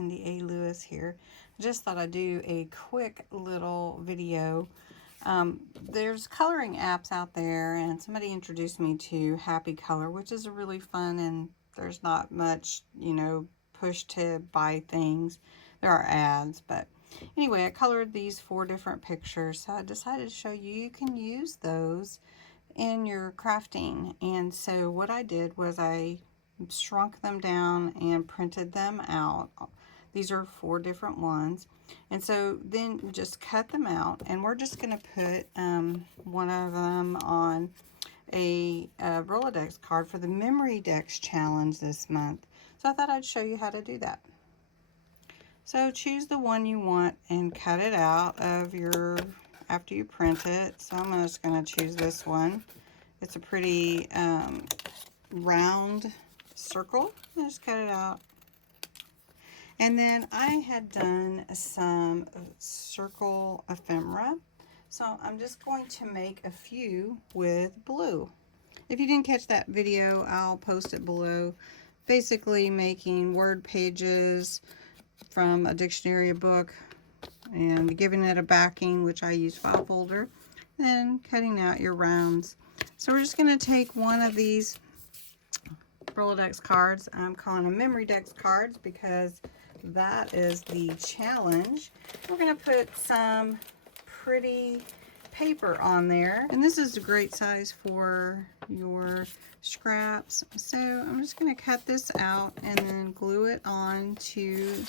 Cindy A. Lewis here. I just thought I'd do a quick little video. There's coloring apps out there, and somebody introduced me to Happy Color, which is really fun, and there's not much, push to buy things. There are ads, but anyway, I colored these 4 different pictures, so I decided to show you can use those in your crafting. And so what I did was I shrunk them down and printed them out. These are 4 different ones, and so then just cut them out, and we're just going to put one of them on a Rolodex card for the Memory Dex challenge this month. So I thought I'd show you how to do that. So choose the one you want and cut it out of your, after you print it. So I'm just going to choose this one. It's a pretty round circle. I just cut it out. And then I had done some circle ephemera. So I'm just going to make a few with blue. If you didn't catch that video, I'll post it below. Basically making word pages from a dictionary, a book, and giving it a backing, which I use file folder, then cutting out your rounds. So we're just going to take one of these Rolodex cards. I'm calling them Memory Dex Cards because that is the challenge. We're going to put some pretty paper on there, and this is a great size for your scraps. So I'm just going to cut this out and then glue it on to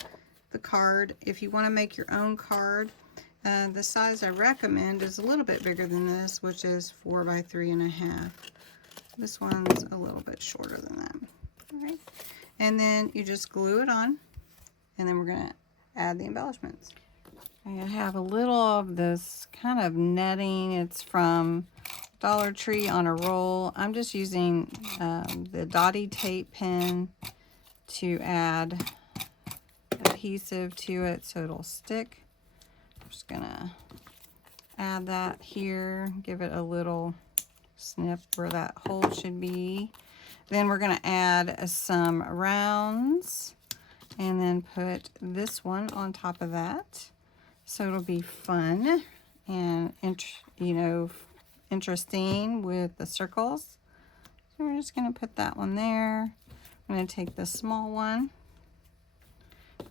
the card. If you want to make your own card, the size I recommend is a little bit bigger than this, which is 4 by 3.5. This one's a little bit shorter than that. All right, and then you just glue it on, and then we're going to add the embellishments. I have a little of this kind of netting. It's from Dollar Tree on a roll. I'm just using the dotty tape pen to add adhesive to it so it'll stick. I'm just gonna add that here, give it a little snip where that hole should be. Then we're gonna add some rounds and then put this one on top of that. So it'll be fun and interesting with the circles. So we're just gonna put that one there. I'm gonna take the small one.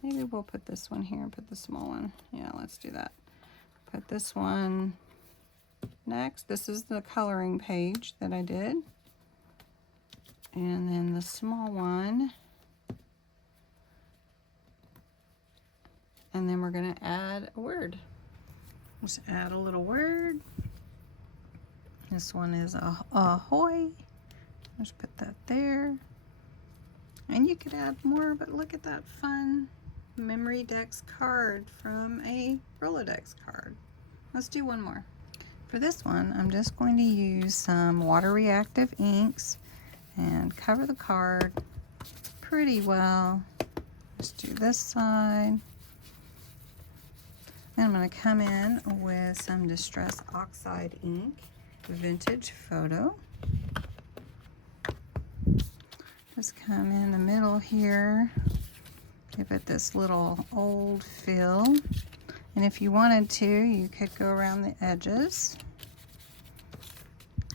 Maybe we'll put this one here and put the small one. Yeah, let's do that. Put this one next. This is the coloring page that I did. And then the small one. And then we're going to add a word. Just add a little word. This one is ahoy. Just put that there. And you could add more, but look at that fun Memory Dex card from a Rolodex card. Let's do one more. For this one, I'm just going to use some water reactive inks and cover the card pretty well. Just do this side. Then I'm going to come in with some Distress Oxide ink, Vintage Photo. Just come in the middle here, give it this little old feel. And if you wanted to, you could go around the edges.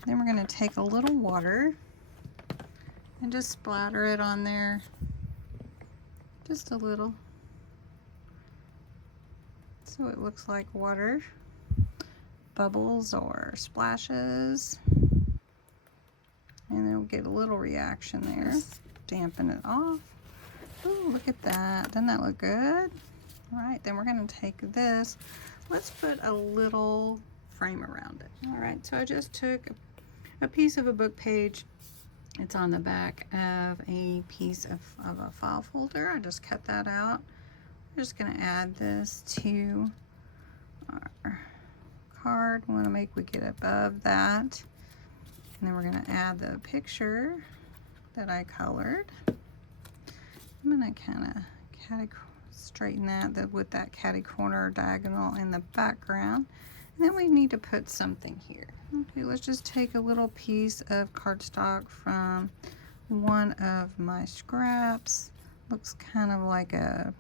Then we're going to take a little water and just splatter it on there, just a little, so it looks like water, bubbles or splashes. And then we'll get a little reaction there. Dampen it off. Ooh, look at that. Doesn't that look good? All right, then we're going to take this. Let's put a little frame around it. All right, so I just took a piece of a book page. It's on the back of a piece of a file folder. I just cut that out. We're just going to add this to our card. We want to make we get above that. And then we're going to add the picture that I colored. I'm going to kind of straighten that with that catty corner diagonal in the background. And then we need to put something here. Okay, let's just take a little piece of cardstock from one of my scraps. Looks kind of like a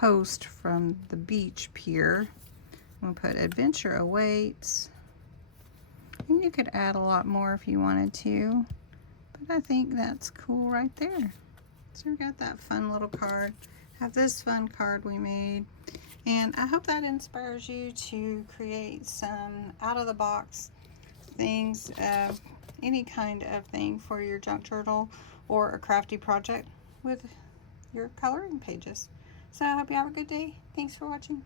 post from the beach pier. We'll put adventure awaits. And you could add a lot more if you wanted to, but I think that's cool right there. So we got that fun little card. Have this fun card we made. And I hope that inspires you to create some out-of-the-box things, any kind of thing for your junk journal or a crafty project with your coloring pages. So I hope you have a good day. Thanks for watching.